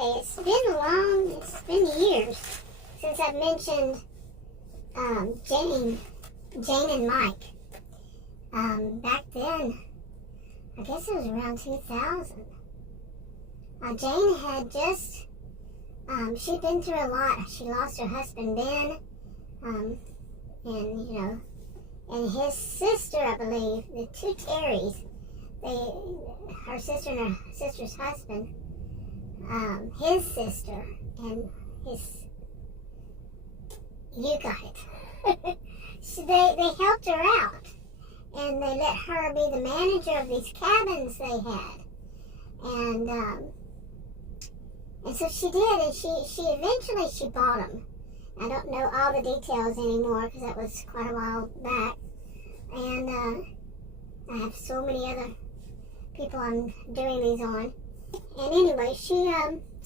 Hey, it's been years since I've mentioned Jane and Mike. Back then, I guess it was around 2000. Jane had just, she'd been through a lot. She lost her husband Ben, and his sister, I believe, the two Terrys, her sister and her sister's husband, his sister and you got it. So they helped her out, and they let her be the manager of these cabins they had, and so she did, and she eventually bought them. I don't know all the details anymore because that was quite a while back, and I have so many other people I'm doing these on. And anyway, so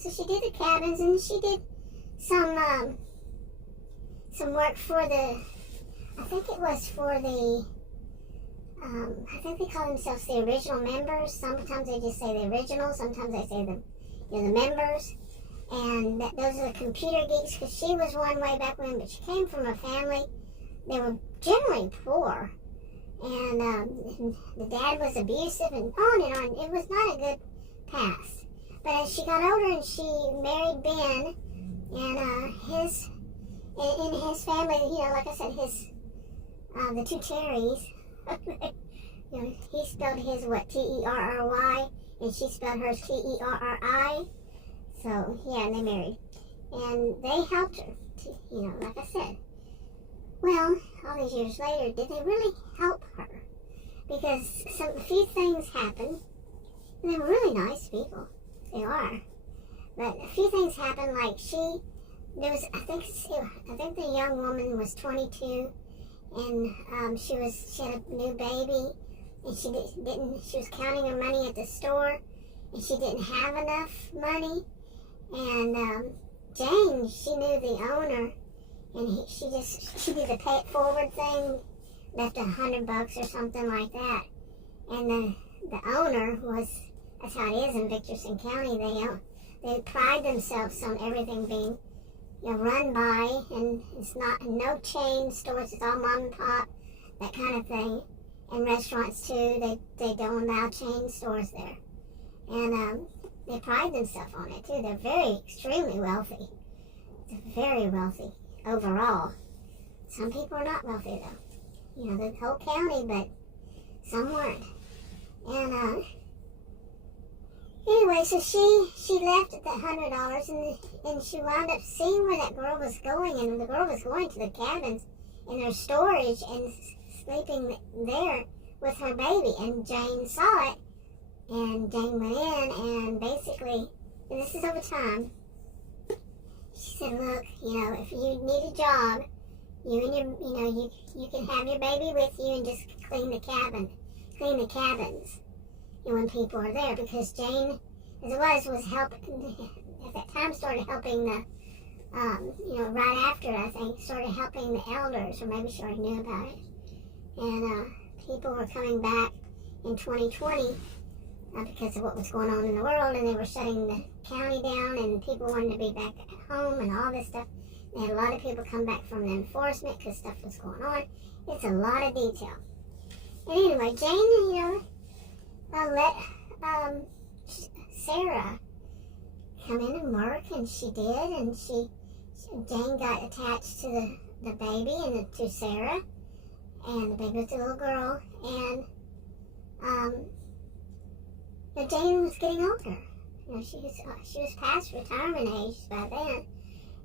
she did the cabins, and she did some work for I think they call themselves the original members. Sometimes they just say the original, sometimes they say the members. And those are the computer geeks, because she was one way back when, but she came from a family, they were generally poor. And the dad was abusive and on and on. It was not a good past. But as she got older and she married Ben, and in his family, like I said, the two Terrys, he spelled his Terry, and she spelled hers Terri. So yeah, and they married, and they helped her. Like I said. Well, all these years later, did they really help her? Because a few things happened, and they were really nice people. They are. But a few things happened, like I think the young woman was 22, and she had a new baby, and she was counting her money at the store, and she didn't have enough money, and Jane, she knew the owner, and she did the pay it forward thing, left $100 or something like that, and the owner that's how it is in Victorson County, they pride themselves on everything being run by, and it's no chain stores, it's all mom and pop, that kind of thing. And restaurants too, they don't allow chain stores there. And they pride themselves on it too. They're very extremely wealthy. They're very wealthy overall. Some people are not wealthy though. The whole county, but some weren't. And anyway, so she left at that $100, and she wound up seeing where that girl was going, and the girl was going to the cabins in their storage and sleeping there with her baby, and Jane saw it, and Jane went in, and basically, and this is over time, she said, look, if you need a job, you can have your baby with you and just clean the cabins when people are there, because Jane, as it was helping, at that time started helping right after, I think, started helping the elders, or maybe she already knew about it. And people were coming back in 2020 because of what was going on in the world, and they were shutting the county down, and people wanted to be back at home and all this stuff. They had a lot of people come back from the enforcement because stuff was going on. It's a lot of detail. And anyway, Jane, let Sarah come in and work, and she did, and Jane got attached to the baby and to Sarah, and the baby was a little girl, and Jane was getting older. She was past retirement age by then,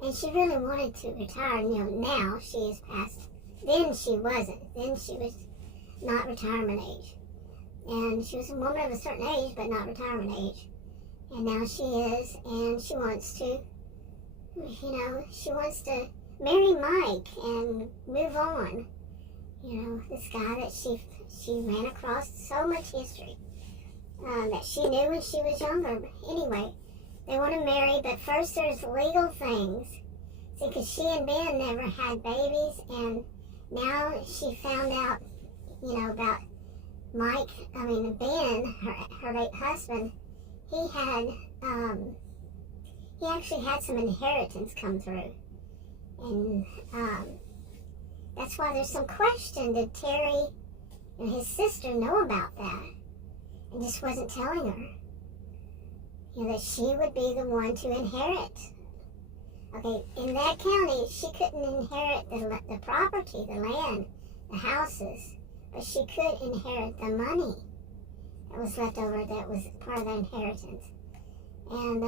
and she really wanted to retire. Now she is past. Then she wasn't. Then she was not retirement age. And she was a woman of a certain age, but not retirement age. And now she is, and she wants to marry Mike and move on. This guy that she ran across so much history that she knew when she was younger. But anyway, they want to marry, but first there's legal things. See, because she and Ben never had babies, and now she found out, about Ben, her late husband. He he actually had some inheritance come through. And that's why there's some question. Did Terri and his sister know about that and just wasn't telling her? That she would be the one to inherit. Okay, in that county, she couldn't inherit the property, the land, the houses, but she could inherit the money that was left over that was part of the inheritance. And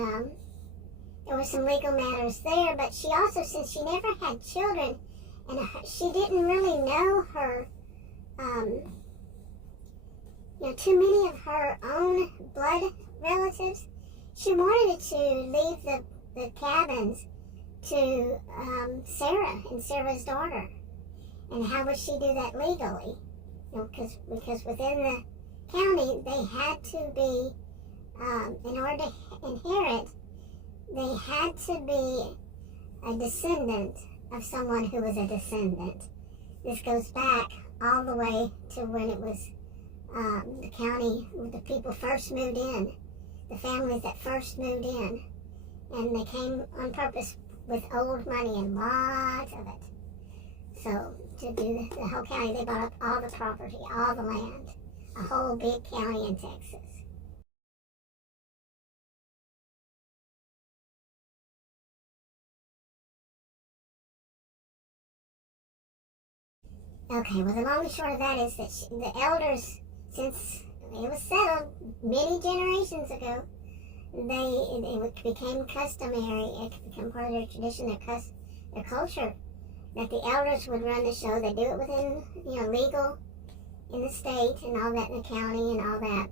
there were some legal matters there, but she also, since she never had children, and she didn't really know her, too many of her own blood relatives, she wanted to leave the cabins to Sarah and Sarah's daughter. And how would she do that legally? Because within the county, they had to be, in order to inherit, they had to be a descendant of someone who was a descendant. This goes back all the way to when it was the county, where the people first moved in, the families that first moved in. And they came on purpose with old money and lots of it. So to do the whole county, they bought up all the property, all the land, a whole big county in Texas. Okay, well, the long and short of that is that the elders, since it was settled many generations ago, it became customary, it became part of their tradition, their culture, that the elders would run the show. They do it within, legal in the state and all that, in the county and all that.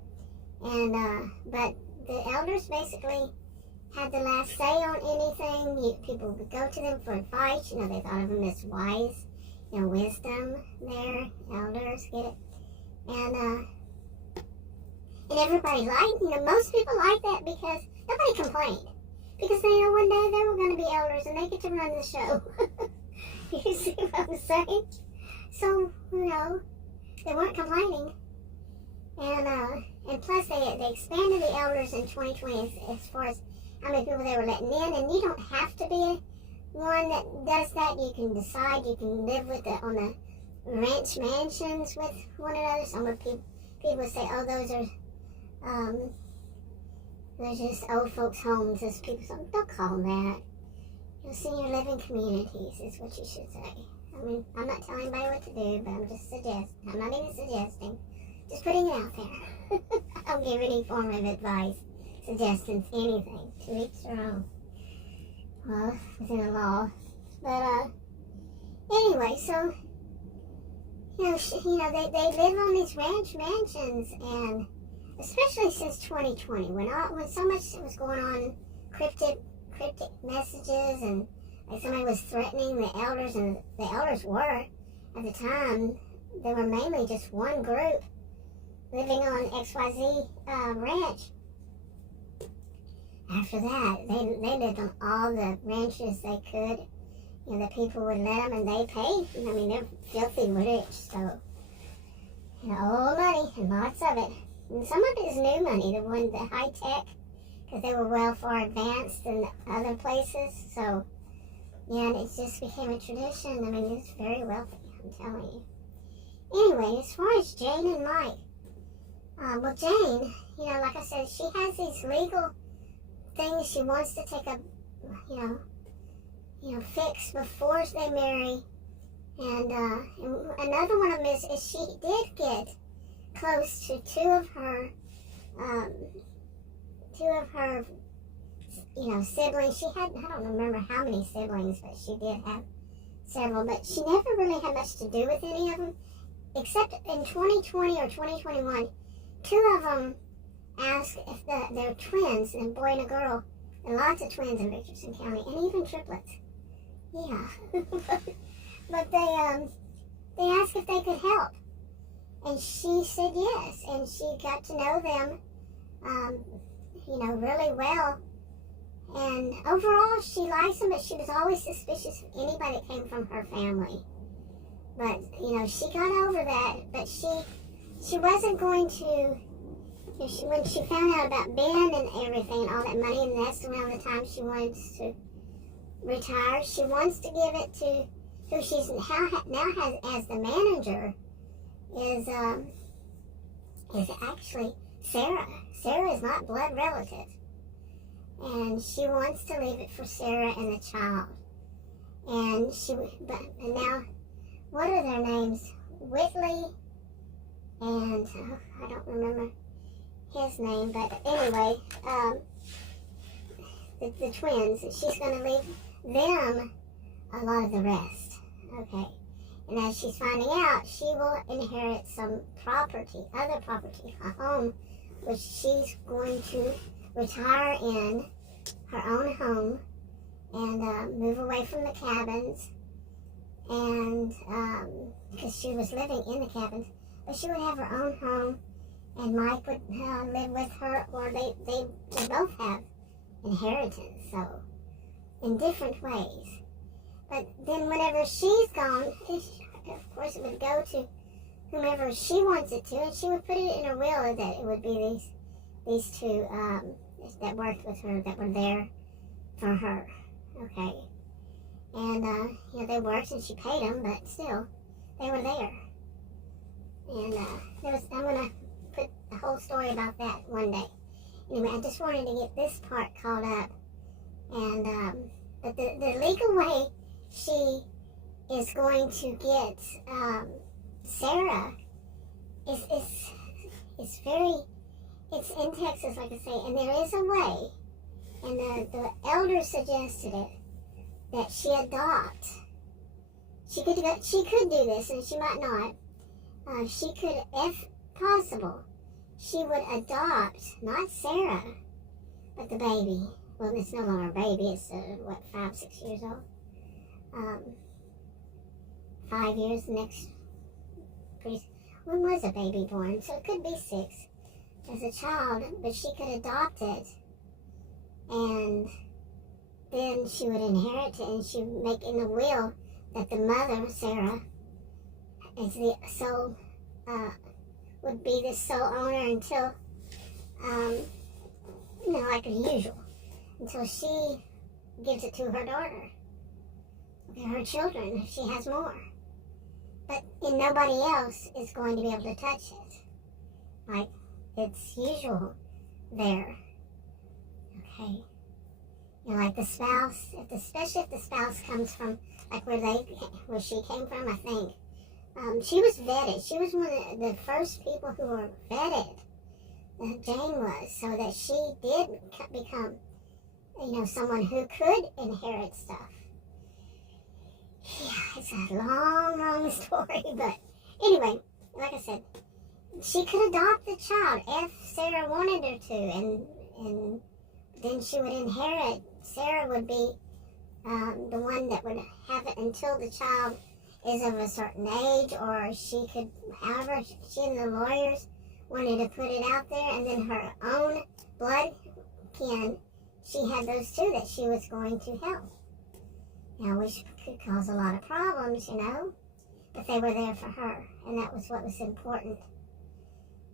And, but the elders basically had the last say on anything. People would go to them for advice. They thought of them as wise, wisdom there, elders, get it? And everybody liked, most people liked that because nobody complained. Because they know one day they were going to be elders and they get to run the show. You see what I'm saying? So, they weren't complaining. And plus they expanded the elders in 2020 as far as how many people they were letting in. And you don't have to be one that does that. You can decide, you can live on the ranch mansions with one another. Some people say, oh, those are just old folks' homes, as people say. Don't call them that. Senior living communities is what you should say. I mean, I'm not telling anybody what to do, but I'm just suggesting. I'm not even suggesting. Just putting it out there. I don't give any form of advice, suggestions, anything. To each their own. Well, within the law. But, anyway, so, they live on these ranch mansions, and especially since 2020, when so much was going on, cryptic messages, and like somebody was threatening the elders, and the elders were, at the time, they were mainly just one group living on XYZ ranch. After that, they lived on all the ranches they could. The people would let them, and they paid. I mean, they're filthy rich, so old money and lots of it. And some of it is new money, the high tech, because they were well far advanced in other places. So, and it just became a tradition. I mean, it's very wealthy, I'm telling you. Anyway, as far as Jane and Mike, well, Jane, like I said, she has these legal things she wants to take a, fix before they marry. And another one of them is she did get close to two of her siblings. She had, I don't remember how many siblings, but she did have several. But she never really had much to do with any of them, except in 2020 or 2021, two of them asked if they're twins, a boy and a girl, and lots of twins in Richardson County, and even triplets. Yeah. But they asked if they could help. And she said yes, and she got to know them, really well. And overall, she likes them, but she was always suspicious of anybody that came from her family. But, she got over that, but she wasn't going to, when she found out about Ben and everything, all that money, and that's around the time she wants to retire, she wants to give it to who she's now has as the manager is actually Sarah. Sarah is not blood relative, and she wants to leave it for Sarah and the child. And now, what are their names? Whitley and I don't remember his name, but anyway, the twins. She's going to leave them a lot of the rest. Okay. And as she's finding out, she will inherit some property, other property, a home, which she's going to retire in, her own home, and move away from the cabins, and because she was living in the cabins, but she would have her own home, and Mike would live with her, or they both have inheritance, so in different ways. But then whenever she's gone, of course it would go to whomever she wants it to, and she would put it in her will that it would be these two that worked with her, that were there for her. Okay. And they worked and she paid them, but still, they were there. And I'm gonna put the whole story about that one day. Anyway, I just wanted to get this part caught up. And but the legal way she is going to get Sarah is it's in Texas, like I say, and there is a way, and the elder suggested it, that she adopt. She could do this, and she might not. She could, if possible, she would adopt not Sarah, but the baby. Well, it's no longer a baby. It's 5, 6 years old. 5 years next. When was a baby born? So it could be 6 as a child, but she could adopt it, and then she would inherit it, and she would make in the will that the mother, Sarah, is the sole, would be the sole owner until, like usual, until she gives it to her daughter, her children, if she has more. But nobody else is going to be able to touch it, like it's usual there. Okay. Like the spouse, especially if the spouse comes from, like where she came from, I think. She was vetted. She was one of the first people who were vetted, Jane was, so that she did become, someone who could inherit stuff. Yeah, it's a long, long story, but anyway, like I said, she could adopt the child if Sarah wanted her to, and then she would inherit. Sarah would be the one that would have it until the child is of a certain age, or she could, however, she and the lawyers wanted to put it out there, and then her own blood kin, she had those two that she was going to help. Which could cause a lot of problems, but they were there for her, and that was what was important.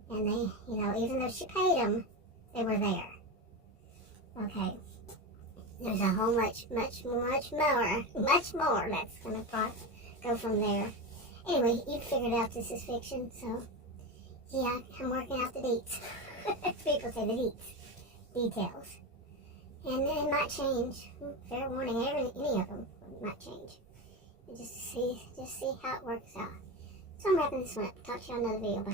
And they, even though she paid them, they were there. Okay. There's a whole much more that's going to go from there. Anyway, you figured out this is fiction, so yeah, I'm working out the deets. People say the details. And it might change. Fair warning, any of them might change. And just see how it works out. So I'm wrapping this one up. Talk to you on another video. Bye.